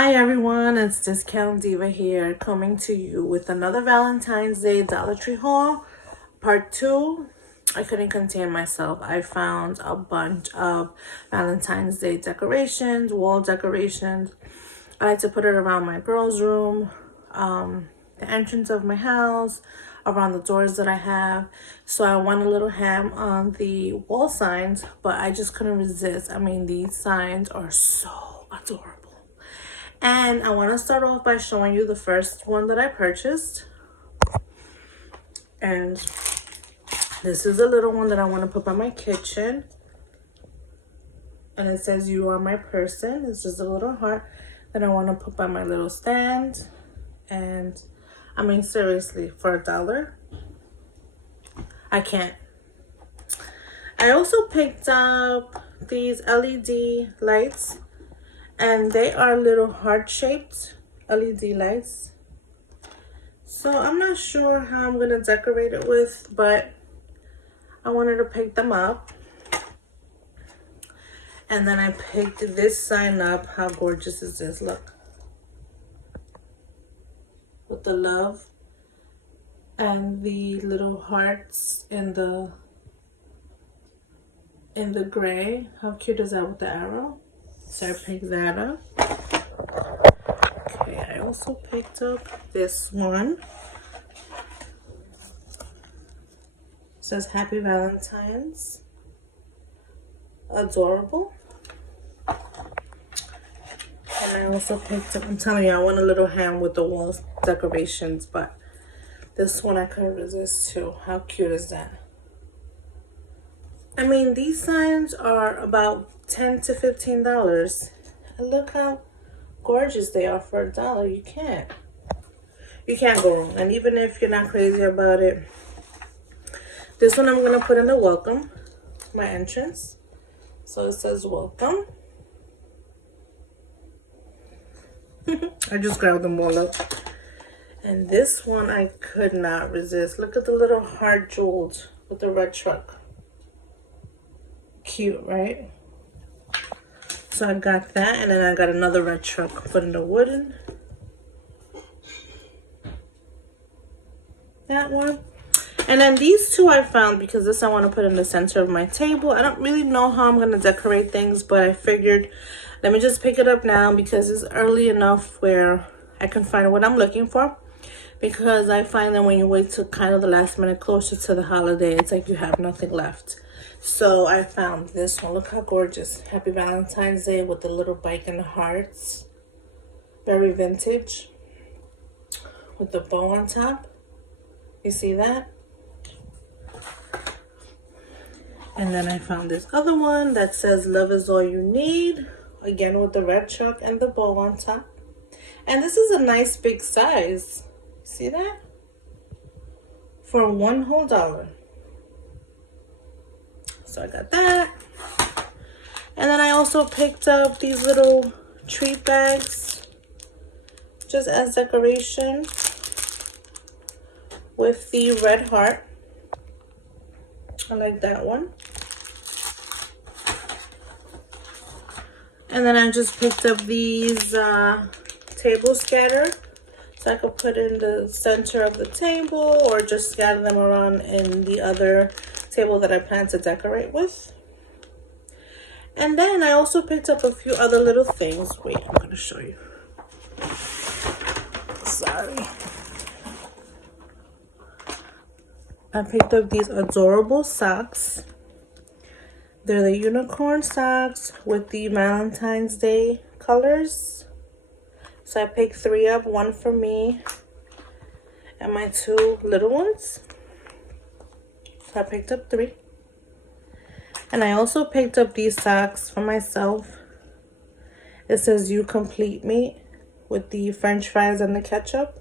Hi everyone, it's Discount Diva here, coming to you with another Valentine's Day Dollar Tree haul, part 2. I couldn't contain myself. I found a bunch of Valentine's Day decorations, wall decorations. I like to put it around my girls' room, the entrance of my house, around the doors that I have. So I went a little ham on the wall signs, but I just couldn't resist. I mean, these signs are so adorable. And I want to start off by showing you the first one that I purchased. And this is a little one that I want to put by my kitchen. And it says, "You are my person." It's just a little heart that I want to put by my little stand. And I mean, seriously, for $1, I can't. I also picked up these LED lights. And they are little heart-shaped LED lights. So I'm not sure how I'm going to decorate it with, but I wanted to pick them up. And then I picked this sign up. How gorgeous is this? Look. With the love and the little hearts in the gray. How cute is that with the arrow? So I picked that up. Okay, I also picked up this one. It says Happy Valentine's. Adorable. And I also picked up, I'm telling you, I went a little ham with the wall decorations, but this one I couldn't resist too. How cute is that? I mean, these signs are about $10 to $15. And look how gorgeous they are for $1. You can't go wrong. And even if you're not crazy about it, this one I'm gonna put in the welcome, my entrance. So it says welcome. I just grabbed them all up. And this one I could not resist. Look at the little heart jeweled with the red truck. Cute, right? So I got that, and then I got another red truck put in the wooden. That one. And then these two I found because this I want to put in the center of my table. I don't really know how I'm going to decorate things, but I figured let me just pick it up now because it's early enough where I can find what I'm looking for. Because I find that when you wait till kind of the last minute closer to the holiday, it's like you have nothing left. So I found this one. Look how gorgeous. Happy Valentine's Day with the little bike and the hearts. Very vintage. With the bow on top. You see that? And then I found this other one that says love is all you need. Again with the red truck and the bow on top. And this is a nice big size. See that? For $1 whole. So I got that. And then I also picked up these little treat bags just as decoration with the red heart. I like that one. And then I just picked up these table scatter. So I could put in the center of the table or just scatter them around in the other table that I plan to decorate with. And then I also picked up a few other little things. Wait, I'm going to show you. Sorry. I picked up these adorable socks. They're the unicorn socks with the Valentine's Day colors. So I picked 3 up, 1 for me and my 2 little ones. So I picked up 3. And I also picked up these socks for myself. It says you complete me with the french fries and the ketchup.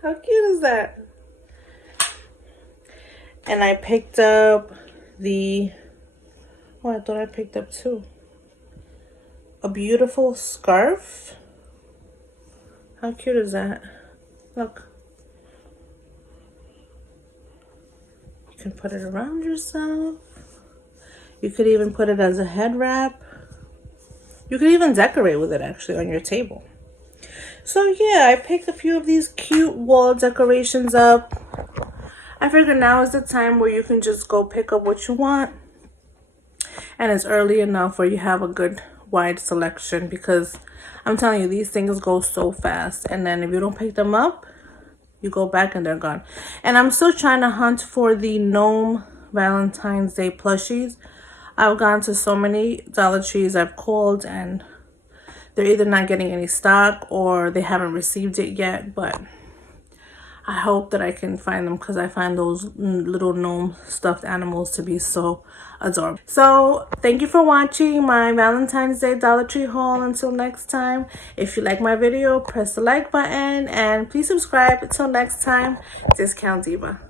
How cute is that? And I picked up the, oh, I thought I picked up 2. A beautiful scarf. How cute is that? Look. You can put it around yourself. You could even put it as a head wrap. You could even decorate with it actually on your table. So yeah, I picked a few of these cute wall decorations up. I figured now is the time where you can just go pick up what you want, and it's early enough where you have a good wide selection, because I'm telling you, these things go so fast, and then if you don't pick them up, you go back and they're gone. And I'm still trying to hunt for the gnome Valentine's Day plushies. I've gone to so many Dollar Trees I've called, and they're either not getting any stock or they haven't received it yet, but I hope that I can find them, because I find those little gnome stuffed animals to be so adorable. So thank you for watching my Valentine's Day Dollar Tree haul. Until next time, if you like my video, press the like button and please subscribe. Until next time, Discount Diva.